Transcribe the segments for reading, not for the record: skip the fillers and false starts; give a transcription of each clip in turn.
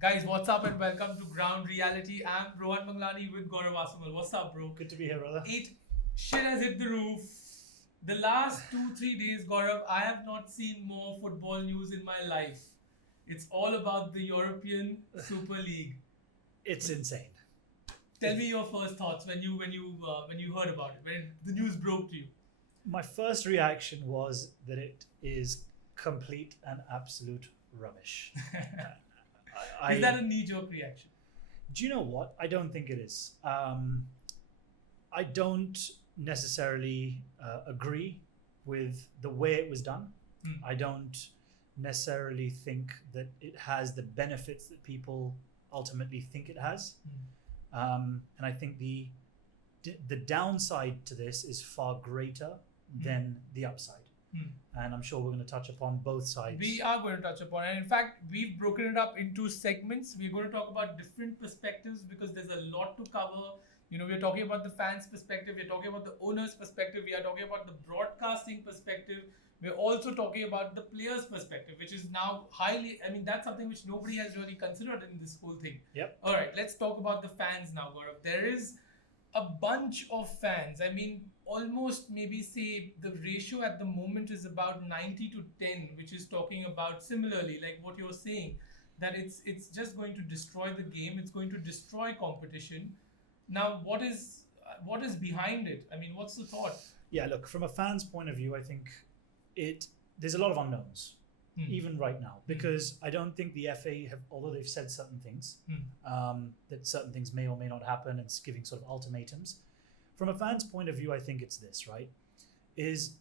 Guys, what's up and welcome to Ground Reality. I'm Rohan Manglani with Gaurav Asamal. What's up, bro? Good to be here, brother. Shit has hit the roof. The last 2-3 days, Gaurav, I have not seen more football news in my life. It's all about the European Super League. It's insane. Tell me your first thoughts when you heard about it, when the news broke to you. My first reaction was that it is complete and absolute rubbish. Is that a knee-jerk reaction? Do you know what? I don't think it is. I don't necessarily agree with the way it was done. I don't necessarily think that it has the benefits that people ultimately think it has. And I think the downside to this is far greater than the upside. And I'm sure we're going to touch upon both sides. We are going to touch upon it. And in fact, we've broken it up into segments. We're going to talk about different perspectives because there's a lot to cover. You know, we're talking about the fans' perspective. We're talking about the owner's perspective. We are talking about the broadcasting perspective. We're also talking about the players' perspective, which is now that's something which nobody has really considered in this whole thing. Yep. All right, let's talk about the fans now, Gaurav. There is a bunch of fans. I mean, almost maybe say the ratio at the moment is about 90 to 10, which is talking about similarly, like what you're saying, that it's just going to destroy the game. It's going to destroy competition. Now, what is behind it? I mean, what's the thought? Yeah, look, from a fan's point of view, I think there's a lot of unknowns, even right now, because I don't think the FA have, although they've said certain things, that certain things may or may not happen, and it's giving sort of ultimatums. From a fan's point of view, I think it's this, right? Is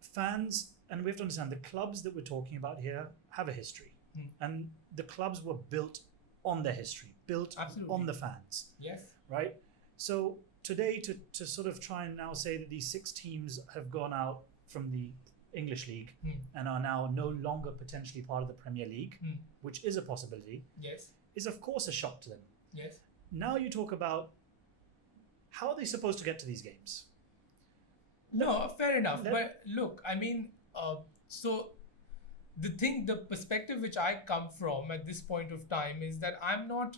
fans, and we have to understand the clubs that we're talking about here have a history, and the clubs were built on their history, built Absolutely. on the fans. Yes. Right? So today, to sort of try and now say that these 6 teams have gone out from the English League and are now no longer potentially part of the Premier League, which is a possibility, Yes. is of course a shock to them. Yes. Now you talk about how are they supposed to get to these games? No, fair enough. But look, I mean, so the perspective which I come from at this point of time is that I'm not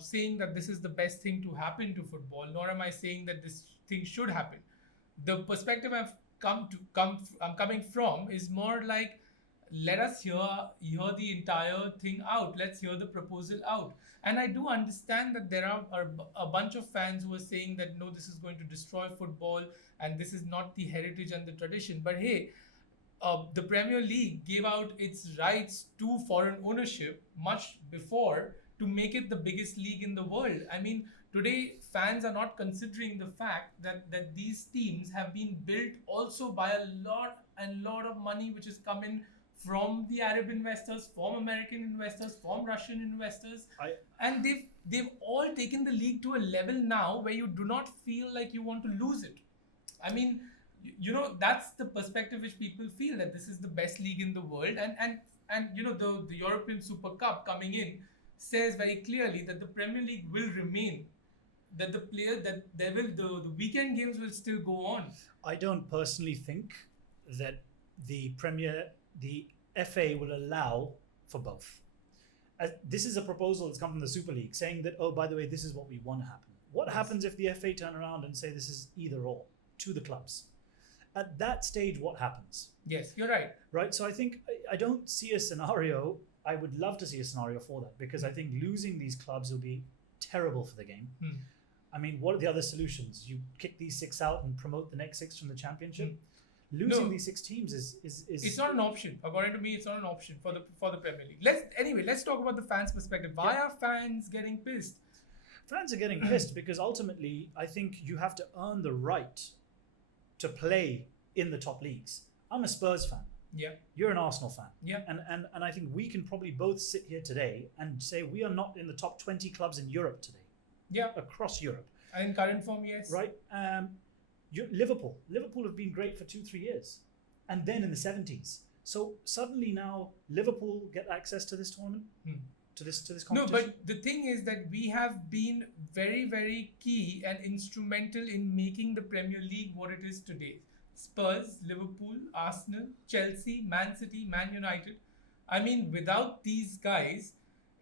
saying that this is the best thing to happen to football, nor am I saying that this thing should happen. The perspective I'm coming from is more like, let us hear the entire thing out. Let's hear the proposal out. And I do understand that there are a bunch of fans who are saying that no, this is going to destroy football and this is not the heritage and the tradition. But hey, the Premier League gave out its rights to foreign ownership much before to make it the biggest league in the world. I mean, today fans are not considering the fact that these teams have been built also by a lot of money which is coming from the Arab investors, from American investors, from Russian investors, and they've all taken the league to a level now where you do not feel like you want to lose it. I mean, you know, that's the perspective which people feel, that this is the best league in the world, and you know, the European Super Cup coming in says very clearly that the Premier League will remain, that the weekend games will still go on. I don't personally think that the FA will allow for both. This is a proposal that's come from the Super League saying that, oh, by the way, this is what we want to happen. What happens if the FA turn around and say this is either or to the clubs? At that stage, what happens? Yes, you're right. Right. So I think I don't see a scenario. I would love to see a scenario for that, because I think losing these clubs will be terrible for the game. I mean, what are the other solutions? You kick these 6 out and promote the next 6 from the championship. Losing these 6 teams is it's not an option. According to me, it's not an option for the Premier League. Let's talk about the fans' perspective. Why are fans getting pissed? Fans are getting pissed because ultimately I think you have to earn the right to play in the top leagues. I'm a Spurs fan. Yeah. You're an Arsenal fan. Yeah. And I think we can probably both sit here today and say we are not in the top 20 clubs in Europe today. Yeah. Across Europe. And in current form, yes. Right. Liverpool have been great for 2-3 years, and then in the 70s. So suddenly now Liverpool get access to this tournament, to this competition. No, but the thing is that we have been very, very key and instrumental in making the Premier League what it is today. Spurs, Liverpool, Arsenal, Chelsea, Man City, Man United. I mean, without these guys,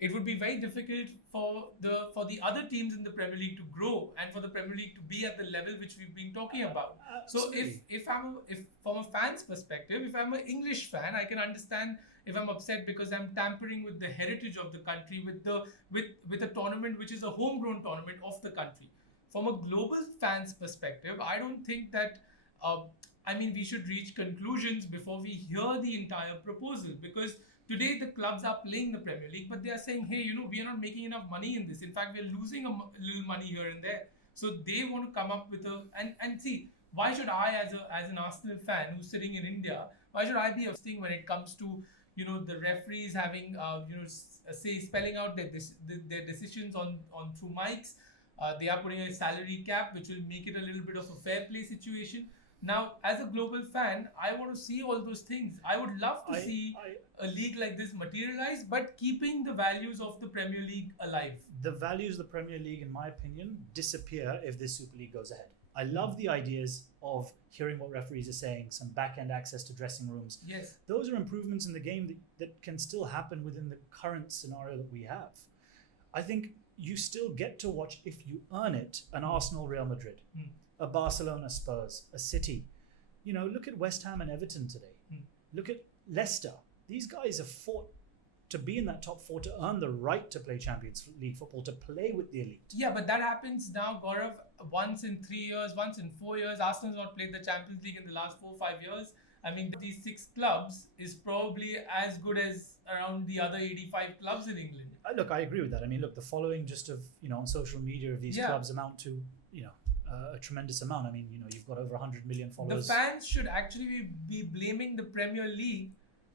it would be very difficult for the other teams in the Premier League to grow and for the Premier League to be at the level which we've been talking about. So if from a fan's perspective, if I'm an English fan, I can understand if I'm upset because I'm tampering with the heritage of the country, with a tournament which is a homegrown tournament of the country. From a global fan's perspective, I don't think that we should reach conclusions before we hear the entire proposal, because today the clubs are playing the Premier League, but they are saying, hey, we are not making enough money in this. In fact, we are losing a little money here and there. So they want to come up with and see, why should I, as an Arsenal fan who's sitting in India, why should I be upsetting when it comes to the referees having spelling out their decisions on through mics. They are putting a salary cap, which will make it a little bit of a fair play situation. Now, as a global fan, I want to see all those things. I would love to see a league like this materialize, but keeping the values of the Premier League alive. The values of the Premier League, in my opinion, disappear if this Super League goes ahead. I love the ideas of hearing what referees are saying, some back-end access to dressing rooms. Yes. Those are improvements in the game that can still happen within the current scenario that we have. I think you still get to watch, if you earn it, an Arsenal Real Madrid, a Barcelona Spurs, a City. Look at West Ham and Everton today. Look at Leicester. These guys have fought to be in that top four, to earn the right to play Champions League football, to play with the elite. Yeah, but that happens now, Gaurav, once in 3 years, once in 4 years. Arsenal's not played the Champions League in the last 4 or 5 years. These 6 clubs is probably as good as around the other 85 clubs in England. Look, I agree with that. The following just of, on social media of these clubs amount to, a tremendous amount. You've got over 100 million followers. The fans should actually be blaming the Premier League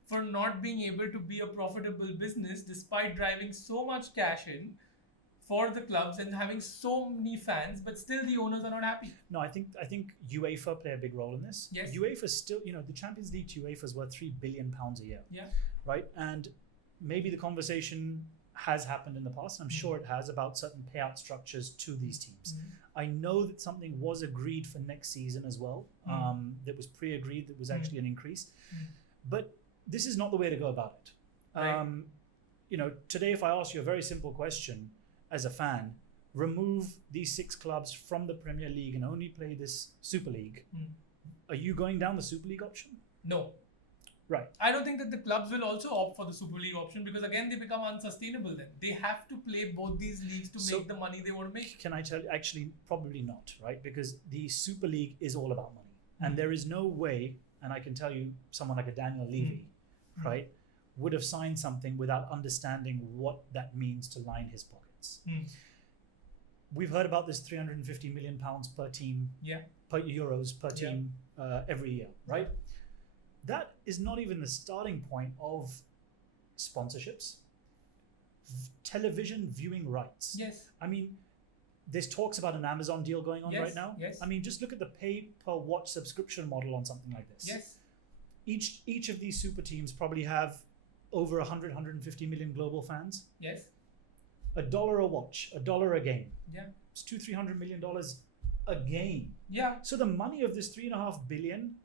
for not being able to be a profitable business despite driving so much cash in for the clubs and having so many fans, but still the owners are not happy. No, I think UEFA play a big role in this. Yes. UEFA still, the Champions League to UEFA is worth £3 billion a year. Yeah. Right? And maybe the conversation has happened in the past, and I'm sure it has, about certain payout structures to these teams. I know that something was agreed for next season as well. That was pre-agreed, that was actually an increase. But this is not the way to go about it. Right. Today, if I ask you a very simple question as a fan, remove these 6 clubs from the Premier League and only play this Super League, are you going down the Super League option? No. Right. I don't think that the clubs will also opt for the Super League option, because again, they become unsustainable then. They have to play both these leagues to make the money they want to make. Can I tell you? Actually, probably not, right? Because the Super League is all about money. And there is no way, and I can tell you, someone like a Daniel Levy, right, would have signed something without understanding what that means to line his pockets. We've heard about this £350 million per team, per euros per team every year, right? That is not even the starting point of sponsorships, television viewing rights. Yes. There's talks about an Amazon deal going on right now. Yes. Just look at the pay per watch subscription model on something like this. Yes. Each of these super teams probably have over 150 million global fans. Yes. $1 a watch, $1 a game. Yeah. It's $200-300 million a game. Yeah. So the money of this $3.5 billion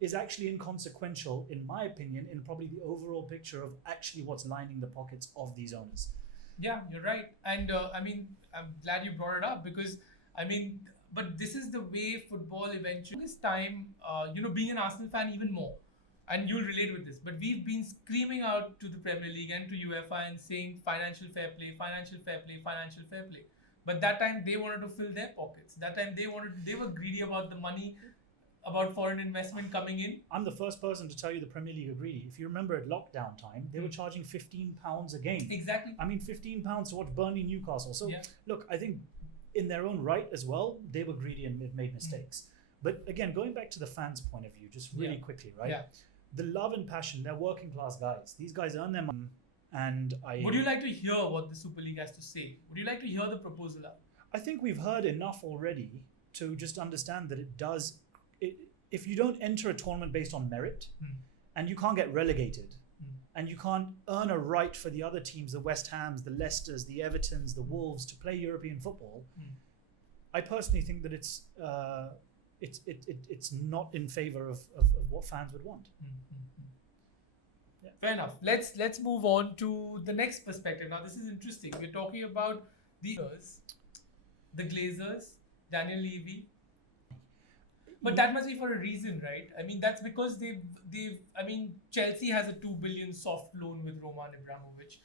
is actually inconsequential, in my opinion, in probably the overall picture of actually what's lining the pockets of these owners. Yeah, you're right. And I'm glad you brought it up, because but this is the way football eventually, this time, being an Arsenal fan even more, and you'll relate with this, but we've been screaming out to the Premier League and to UEFA and saying financial fair play, financial fair play, financial fair play. But that time they wanted to fill their pockets. That time they were greedy about the money, about foreign investment coming in. I'm the first person to tell you the Premier League are greedy. If you remember at lockdown time, they were charging £15 a game. Exactly. £15 to watch Burnley Newcastle. So look, I think in their own right as well, they were greedy and made mistakes. But again, going back to the fans' point of view, just really quickly, right? Yeah. The love and passion, they're working class guys. These guys earn their money. And would you like to hear what the Super League has to say? Would you like to hear the proposal out? I think we've heard enough already to just understand that it does. If you don't enter a tournament based on merit, and you can't get relegated, and you can't earn a right for the other teams, the West Hams, the Leicesters, the Evertons, the Wolves, to play European football, I personally think that it's not in favour of what fans would want. Fair enough. Let's move on to the next perspective. Now, this is interesting. We're talking about the Glazers, Daniel Levy. But that must be for a reason, right? I mean, that's because Chelsea has a 2 billion soft loan with Roman Abramovich.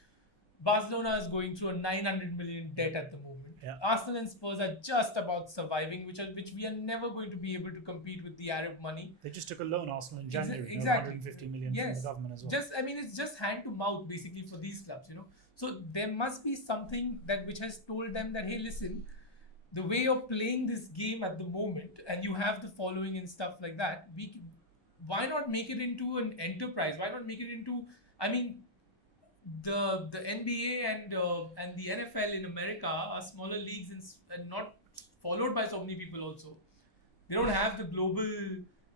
Barcelona is going through a 900 million debt at the moment. Yeah. Arsenal and Spurs are just about surviving, which we are never going to be able to compete with the Arab money. They just took a loan, Arsenal, in January, exactly. 150 million from the government as well. It's just hand to mouth basically for these clubs, So there must be something which has told them that, hey, listen, the way you're playing this game at the moment, and you have the following and stuff like that, why not make it into an enterprise? Why not make it into, the NBA and the NFL in America are smaller leagues and not followed by so many people also. They don't have the global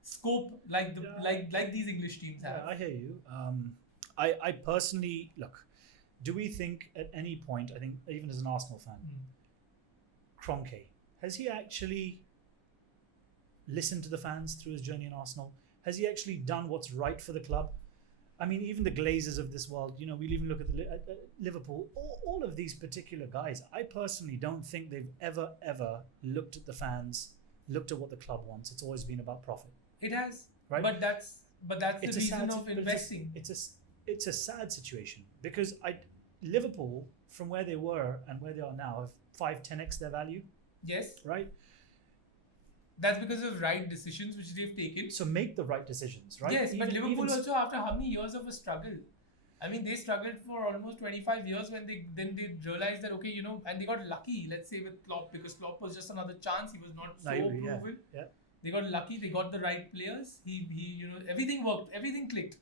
scope like these English teams have. Yeah, I hear you. I personally, look, do we think at any point, I think even as an Arsenal fan, Kroenke, has he actually listened to the fans through his journey in Arsenal? Has he actually done what's right for the club? I mean, even the Glazers of this world, we'll even look at Liverpool, all of these particular guys, I personally don't think they've ever looked at the fans, looked at what the club wants. It's always been about profit. It has. Right? But that's the reason of investing. It's a sad situation because Liverpool, from where they were and where they are now, have 5-10x their value. Yes. Right? That's because of right decisions which they've taken. So make the right decisions, right? Yes, but Liverpool also, after how many years of a struggle? I mean, they struggled for almost 25 years when they realized that, okay, and they got lucky, let's say, with Klopp, because Klopp was just another chance. He was not so proven. Yeah. They got lucky. They got the right players. He everything worked. Everything clicked.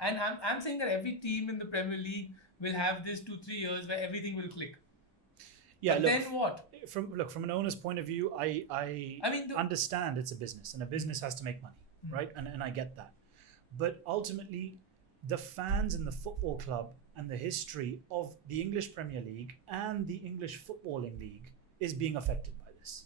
And I'm saying that every team in the Premier League will have this 2-3 years where everything will click. Yeah, but then what? From an owner's point of view, I understand it's a business and a business has to make money, right? And I get that. But ultimately, the fans in the football club and the history of the English Premier League and the English Footballing League is being affected by this.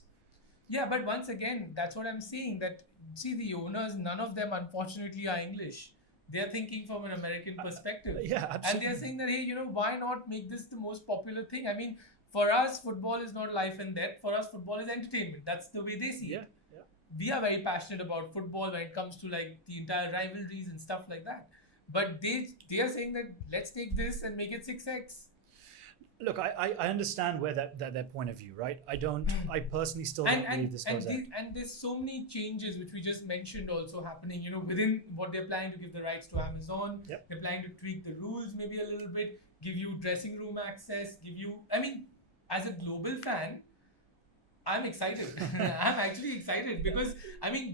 Yeah, but once again, that's what I'm saying. The owners, none of them, unfortunately, are English. They're thinking from an American perspective. Yeah, absolutely. And they're saying that, hey, why not make this the most popular thing? I mean, for us, football is not life and death. For us, football is entertainment. That's the way they see it. Yeah. We are very passionate about football when it comes to the entire rivalries and stuff like that. But they are saying that let's take this and make it 6x. Look, I understand where their point of view, right? I personally still don't believe this goes ahead. And there's so many changes which we just mentioned also happening, within what they're planning to give the rights to Amazon. Yep. They're planning to tweak the rules maybe a little bit, give you dressing room access, as a global fan, I'm excited. I'm actually excited because,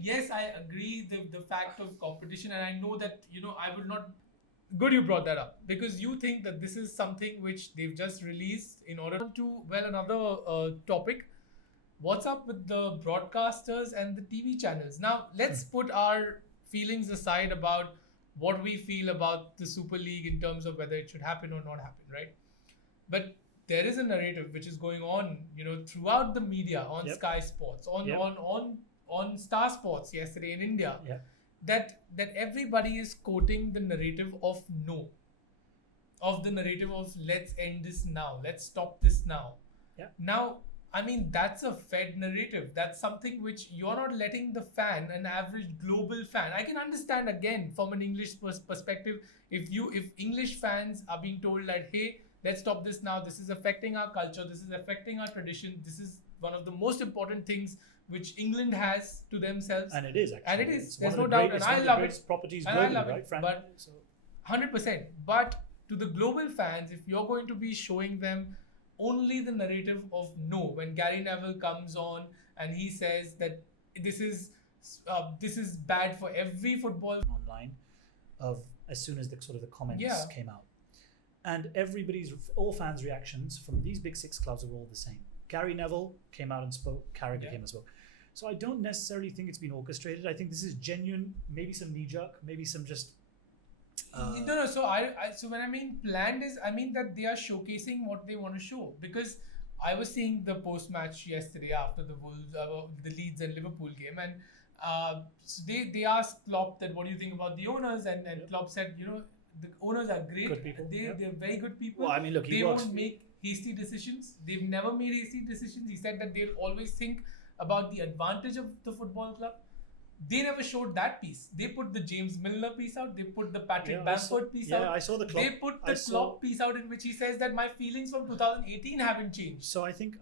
yes, I agree the fact of competition, and I know that, I would not... Good you brought that up, because you think that this is something which they've just released in order to... Well, another topic. What's up with the broadcasters and the TV channels? Now, let's put our feelings aside about what we feel about the Super League in terms of whether it should happen or not happen, right? But there is a narrative which is going on, throughout the media, on Sky Sports, on Star Sports yesterday in India, that everybody is quoting the narrative of no, of the narrative of let's end this now, let's stop this now. Yeah. Now, that's a fed narrative. That's something which you're not letting the fan, an average global fan. I can understand again from an English perspective, if English fans are being told that, hey, let's stop this now. This is affecting our culture. This is affecting our tradition. This is one of the most important things which England has to themselves. And it is, actually. And it is. There's no doubt. And I love it. Properties and globally, I love right? it. But 100%. But to the global fans, if you're going to be showing them only the narrative of no, when Gary Neville comes on and he says that this is bad for every football online, as soon as the comments came out. And all fans' reactions from these big six clubs were all the same. Gary Neville came out and spoke. Carragher came and spoke. So I don't necessarily think it's been orchestrated. I think this is genuine, maybe some knee-jerk, maybe some just... No. So when I mean planned is, that they are showcasing what they want to show. Because I was seeing the post-match yesterday after the Leeds and Liverpool game, and so they asked Klopp that what do you think about the owners, and Klopp said, the owners are great. Good people, They're very good people. Well, I mean, look, he they works. won't make hasty decisions. They've never made hasty decisions. He said that they'll always think about the advantage of the football club. They never showed that piece. They put the James Milner piece out. They put the Patrick Bamford piece out. Yeah, I saw the Klopp. They put the Klopp piece out in which he says that my feelings from 2018 haven't changed. So I think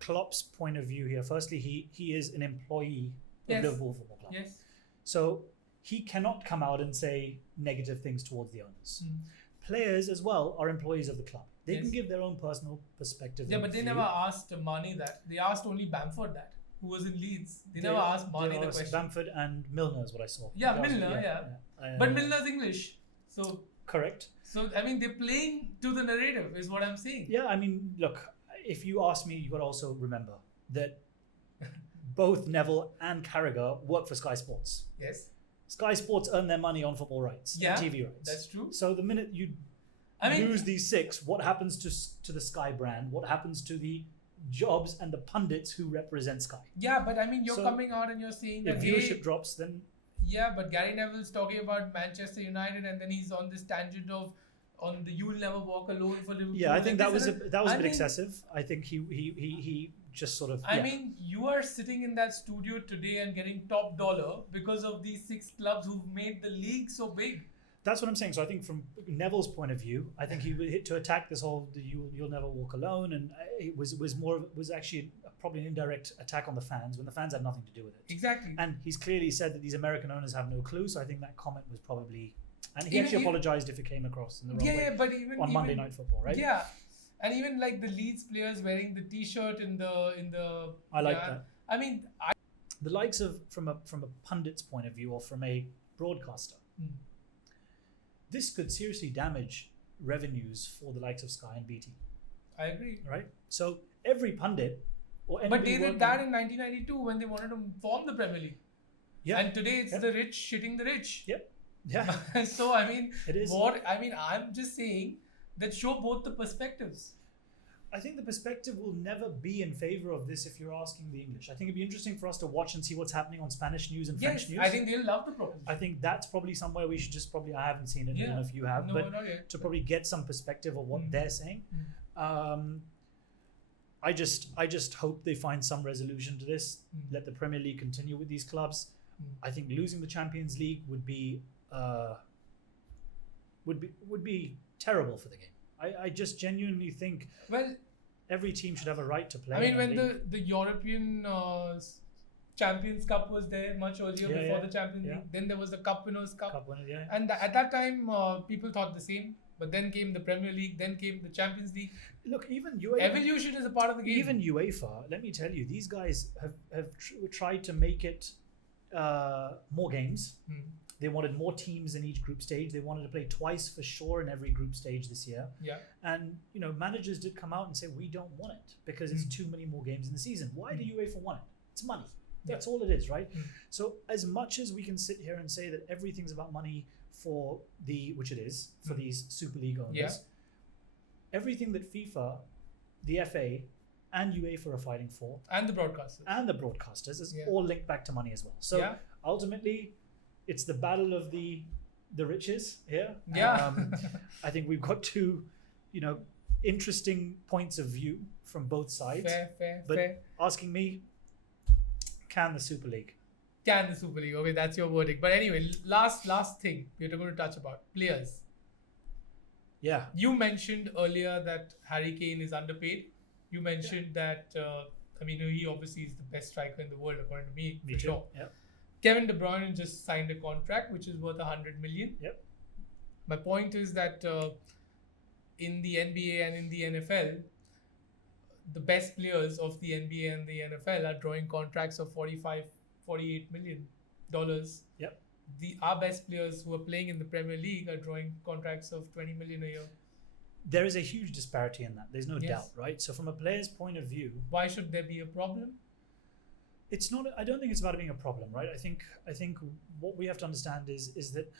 Klopp's point of view here. Firstly, he is an employee of Liverpool Football Club. Yes. So he cannot come out and say negative things towards the owners. Players as well are employees of the club. They can give their own personal perspective. Yeah, but they never asked Mane that. They asked only Bamford that, who was in Leeds. They never asked Mane the question. Bamford and Milner is what I saw. Yeah, Milner, but Milner's English. So correct. So I mean, they're playing to the narrative, is what I'm saying. Yeah, I mean, look, if you ask me, you got to also remember that both Neville and Carragher work for Sky Sports. Yes. Sky Sports earn their money on football rights and TV rights. That's true. So the minute you lose these 6, what happens to the Sky brand? What happens to the jobs and the pundits who represent Sky? Yeah, but I mean, you're coming out and you're saying that if viewership drops, then yeah, but Gary Neville's talking about Manchester United, and then he's on this tangent of on the "You'll Never Walk Alone" for Liverpool. Yeah, I think that was a bit excessive. I think he just sort of. I mean, you are sitting in that studio today and getting top dollar because of these 6 clubs who've made the league so big. That's what I'm saying. So I think from Neville's point of view, I think he would hit to attack this whole "You'll Never Walk Alone," and it was actually probably an indirect attack on the fans when the fans had nothing to do with it. Exactly. And he's clearly said that these American owners have no clue. So I think that comment was probably, and he actually apologized if it came across in the wrong way. But even on Monday Night Football, right? Yeah, and even like the Leeds players wearing the T-shirt in the. I like that. I mean, the likes of from a pundit's point of view or from a broadcaster. This could seriously damage revenues for the likes of Sky and BT. I agree. Right? So every pundit or anybody but they did that in 1992 when they wanted to form the Premier League. Yeah. And today it's the rich shitting the rich. Yep. Yeah. So I mean, it is. I'm just saying that show both the perspectives. I think the perspective will never be in favor of this if you're asking the English. I think it'd be interesting for us to watch and see what's happening on Spanish news and French news. I think they'll love the proposition. I think that's probably somewhere we should just probably, I haven't seen it, I don't know if you have, but to probably get some perspective of what they're saying. I just hope they find some resolution to this. Let the Premier League continue with these clubs. I think losing the Champions League would be terrible for the game. I just genuinely think every team should have a right to play. I mean, when the European Champions Cup was there much earlier before the Champions League, then there was the Cup Winners' Cup. And at that time, people thought the same. But then came the Premier League, then came the Champions League. Look, even UEFA... Evolution is a part of the game. Even UEFA, let me tell you, these guys have tried to make it more games. They wanted more teams in each group stage. They wanted to play twice for sure in every group stage this year. Yeah. And, managers did come out and say, we don't want it because it's too many more games in the season. Why do UEFA want it? It's money. That's all it is, right? So as much as we can sit here and say that everything's about money for which it is, for these Super League owners, everything that FIFA, the FA, and UEFA are fighting for, and the broadcasters, is all linked back to money as well. So ultimately, it's the battle of the riches here. Yeah. I think we've got two, interesting points of view from both sides. Fair. Asking me, can the Super League? Can the Super League? Okay, that's your verdict. But anyway, last thing we're going to touch about players. Yeah. You mentioned earlier that Harry Kane is underpaid. You mentioned that he obviously is the best striker in the world according to me for sure. Yeah. Kevin De Bruyne just signed a contract which is worth 100 million. Yep. My point is that in the NBA and in the NFL, the best players of the NBA and the NFL are drawing contracts of $48 million. Yep. Our best players who are playing in the Premier League are drawing contracts of 20 million a year. There is a huge disparity in that. There's no doubt, right? So from a player's point of view, why should there be a problem? It's not. I don't think it's about it being a problem, right? I think what we have to understand is that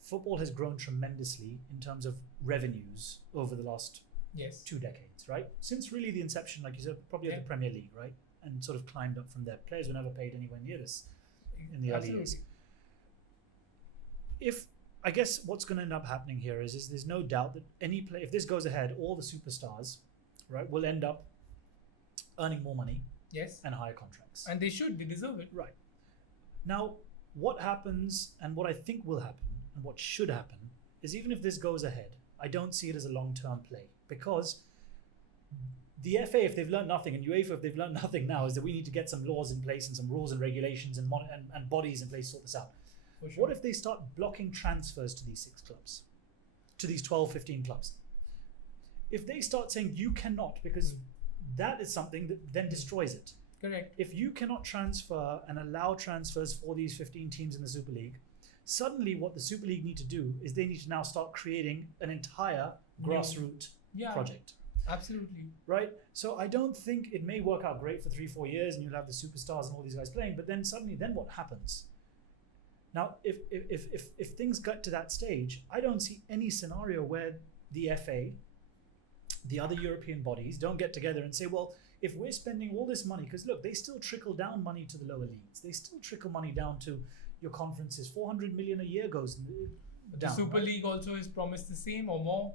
football has grown tremendously in terms of revenues over the last 2 decades, right? Since really the inception, like you said, probably of the Premier League, right? And sort of climbed up from there. Players were never paid anywhere near this in the early years. I guess what's going to end up happening here is there's no doubt that if this goes ahead, all the superstars, right, will end up earning more money Yes. and higher contracts. And they should. They deserve it. Right. Now, what happens and what I think will happen and what should happen is even if this goes ahead, I don't see it as a long-term play because the FA, if they've learned nothing, and UEFA, if they've learned nothing now, is that we need to get some laws in place and some rules and regulations and bodies in place to sort this out. For sure. What if they start blocking transfers to these 6 clubs, to these 12, 15 clubs? If they start saying you cannot, because that is something that then destroys it. Correct. If you cannot transfer and allow transfers for these 15 teams in the Super League, suddenly what the Super League need to do is they need to now start creating an entire grassroots project. Absolutely. Right? So I don't think it may work out great for 3-4 years and you'll have the superstars and all these guys playing, but then suddenly then what happens? Now, if things get to that stage, I don't see any scenario where the FA, the other European bodies don't get together and say, well, if we're spending all this money, because look, they still trickle down money to the lower leagues. They still trickle money down to your conferences. 400 million a year goes down. The Super right? League also is promised the same or more.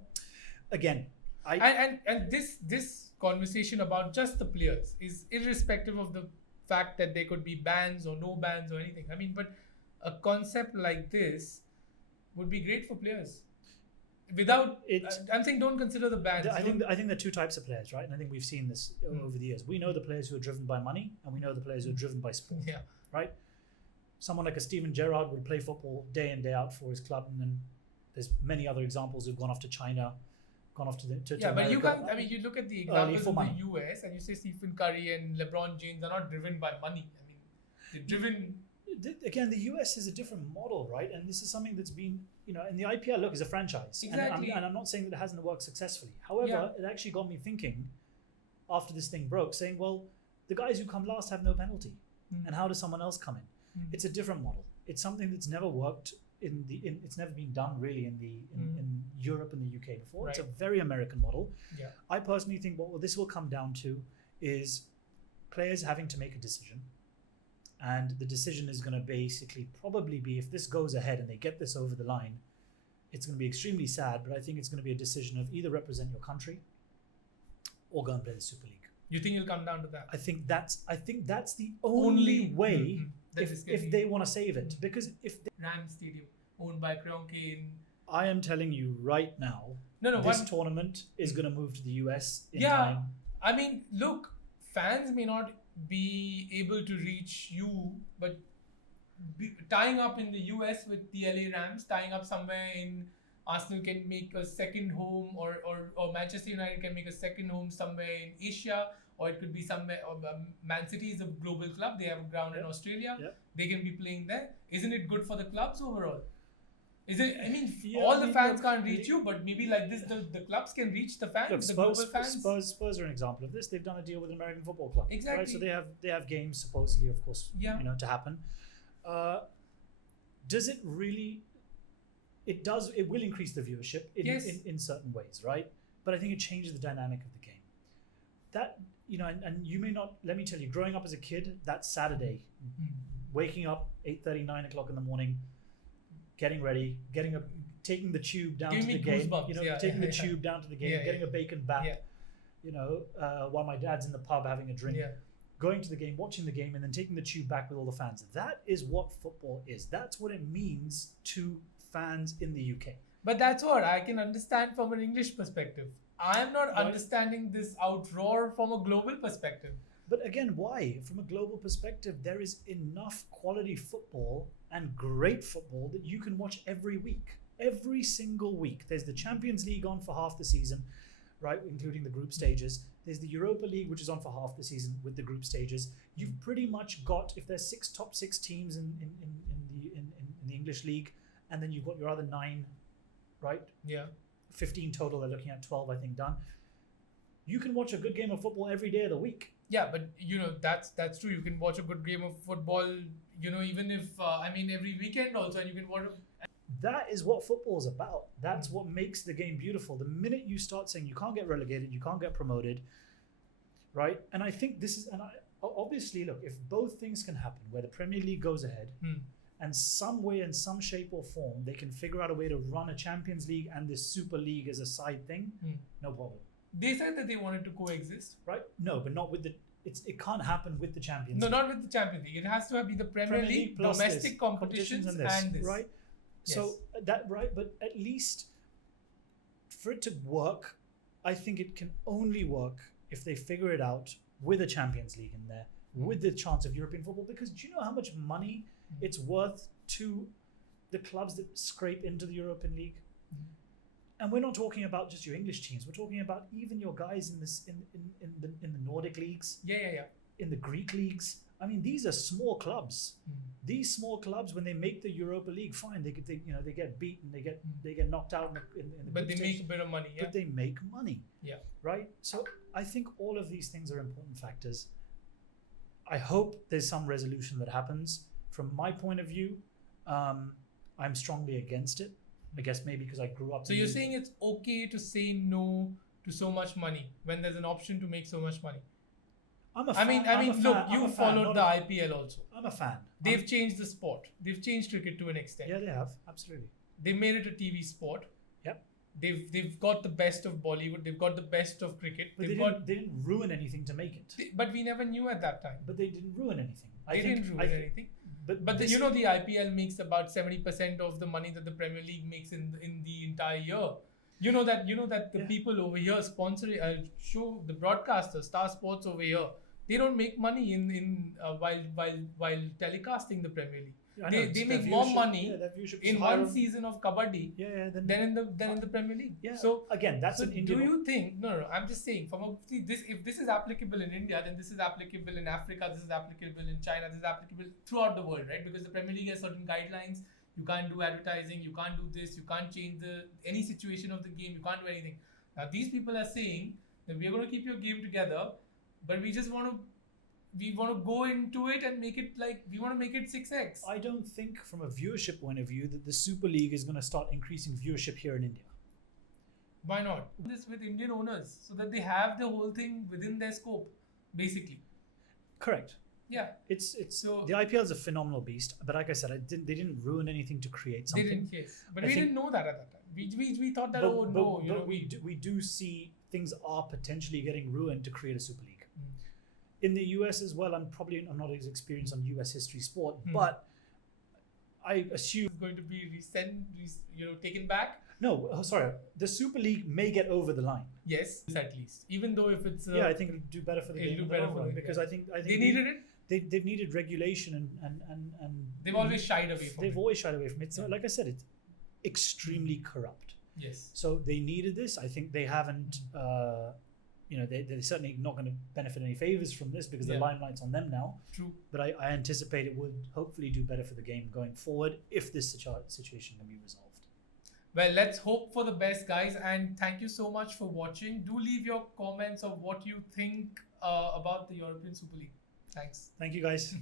Again, and this conversation about just the players is irrespective of the fact that there could be bans or no bans or anything. I mean, but a concept like this would be great for players. Without it, I'm saying don't consider the bans. I think there are 2 types of players, right? And I think we've seen this over the years. We know the players who are driven by money, and we know the players who are driven by sport. Yeah. Right. Someone like a Steven Gerrard would play football day in day out for his club, and then there's many other examples who've gone off to China, gone off to America. But you can't. I mean, you look at the examples in the US, and you say Stephen Curry and LeBron James are not driven by money. I mean, they're driven. Again, the US is a different model, right? And this is something that's been, and the IPL, look, is a franchise. Exactly. And I'm not saying that it hasn't worked successfully. However, it actually got me thinking after this thing broke, saying, well, the guys who come last have no penalty. And how does someone else come in? It's a different model. It's something that's never worked it's never been done really in Europe and the UK before. Right. It's a very American model. Yeah. I personally think what this will come down to is players having to make a decision. And the decision is going to basically probably be, if this goes ahead and they get this over the line, it's going to be extremely sad, but I think it's going to be a decision of either represent your country or go and play the Super League. You think it'll come down to that? I think that's the only way if they want to save it. Because if Ram Stadium, owned by Kroenke. I am telling you right now, this tournament is going to move to the US in time. I mean, look, fans may not be able to reach you, but tying up in the US with the LA Rams, tying up somewhere in Arsenal can make a second home, or Manchester United can make a second home somewhere in Asia, or it could be somewhere. Man City is a global club; they have a ground in Australia. They can be playing there. Isn't it good for the clubs overall? Is it? I mean, all the fans can't reach you, but maybe like this, the clubs can reach the fans, the global fans. Spurs are an example of this. They've done a deal with an American football club. Exactly. Right? So they have games supposedly, of course, to happen. Does it really? It does. It will increase the viewership in certain ways, right? But I think it changes the dynamic of the game. That and you may not. Let me tell you, growing up as a kid, that Saturday, waking up 8:30, 9 o'clock in the morning, getting ready, taking the tube down to the game, taking the tube down to the game, getting a bacon bat, while my dad's in the pub having a drink, going to the game, watching the game, and then taking the tube back with all the fans. That is what football is. That's what it means to fans in the UK. But that's what I can understand from an English perspective. I'm not understanding this outroar from a global perspective. But again, why? From a global perspective, there is enough quality football and great football that you can watch every week. Every single week. There's the Champions League on for half the season, right, including the group stages. There's the Europa League, which is on for half the season with the group stages. You've pretty much got, if there's top six teams in the English league, and then you've got your other 9, right? 15 total. They're looking at 12, I think, done. You can watch a good game of football every day of the week. Yeah, but that's true. You can watch a good game of football, even if every weekend also, and you can watch. That is what football is about. That's what makes the game beautiful. The minute you start saying you can't get relegated, you can't get promoted, right? And I think this is, obviously, look, if both things can happen, where the Premier League goes ahead and some way, in some shape or form, they can figure out a way to run a Champions League and this Super League as a side thing, no problem. They said that they wanted to coexist. Right? No, but not with the. It can't happen with the Champions No, League. not with the Champions League. It has to be the Premier League, plus domestic this, competitions, and this. Right? Yes. So that right, but at least for it to work, I think it can only work if they figure it out with a Champions League in there, with the chance of European football. Because do you know how much money it's worth to the clubs that scrape into the European League? And we're not talking about just your English teams. We're talking about even your guys in the Nordic leagues, Yeah. in the Greek leagues. I mean, these are small clubs. These small clubs, when they make the Europa League, fine, they get beaten, they get knocked out in the But group they stage, make a bit of money. Yeah. but they make money. Yeah. Right. So I think all of these things are important factors. I hope there's some resolution that happens. From my point of view, I'm strongly against it. I guess maybe because I grew up. So you're saying it's okay to say no to so much money when there's an option to make so much money? I'm a I fan. mean, look, you followed the IPL also. I'm a fan. They've changed the sport. They've changed cricket to an extent. Yeah, they have, absolutely. They made it a TV sport. Yep. They've got the best of Bollywood. They've got the best of cricket. But they didn't ruin anything to make it. But we never knew at that time. But they didn't ruin anything. They didn't ruin anything. But the IPL makes about 70% of the money that the Premier League makes in the entire year. You know that the people over here sponsoring show, the broadcasters, Star Sports over here, they don't make money while telecasting the Premier League. They make more money in one season of kabaddi than in the Premier League. Yeah. So again, that's an Indian. Do you think? No. I'm just saying. If this is applicable in India, then this is applicable in Africa. This is applicable in China. This is applicable throughout the world, right? Because the Premier League has certain guidelines. You can't do advertising. You can't do this. You can't change any situation of the game. You can't do anything. Now these people are saying that we are going to keep your game together, but we just want to go into it and make it we want to make it 6x. I don't think from a viewership point of view that the Super League is going to start increasing viewership here in India. Why not? This with Indian owners so that they have the whole thing within their scope, basically. Correct. Yeah. It's so the IPL is a phenomenal beast, but like I said, they didn't ruin anything to create something. They didn't, yes. But we didn't know that at that time. We thought that we do see things are potentially getting ruined to create a Super League. In the US as well, I'm not as experienced on US history sport, but I assume it's going to be taken back. No, sorry. The Super League may get over the line. Yes, at least. Even though if it's I think it'll do better for the game. Do better for because I think they needed it. They've needed regulation and they've always shied away from it. They've always shied away from it. So, like I said, it's extremely corrupt. Yes. So they needed this. I think they haven't. They're certainly not going to benefit any favors from this because the limelight's on them now. True. But I anticipate it would hopefully do better for the game going forward if this situation can be resolved. Well, let's hope for the best, guys. And thank you so much for watching. Do leave your comments of what you think about the European Super League. Thanks. Thank you, guys.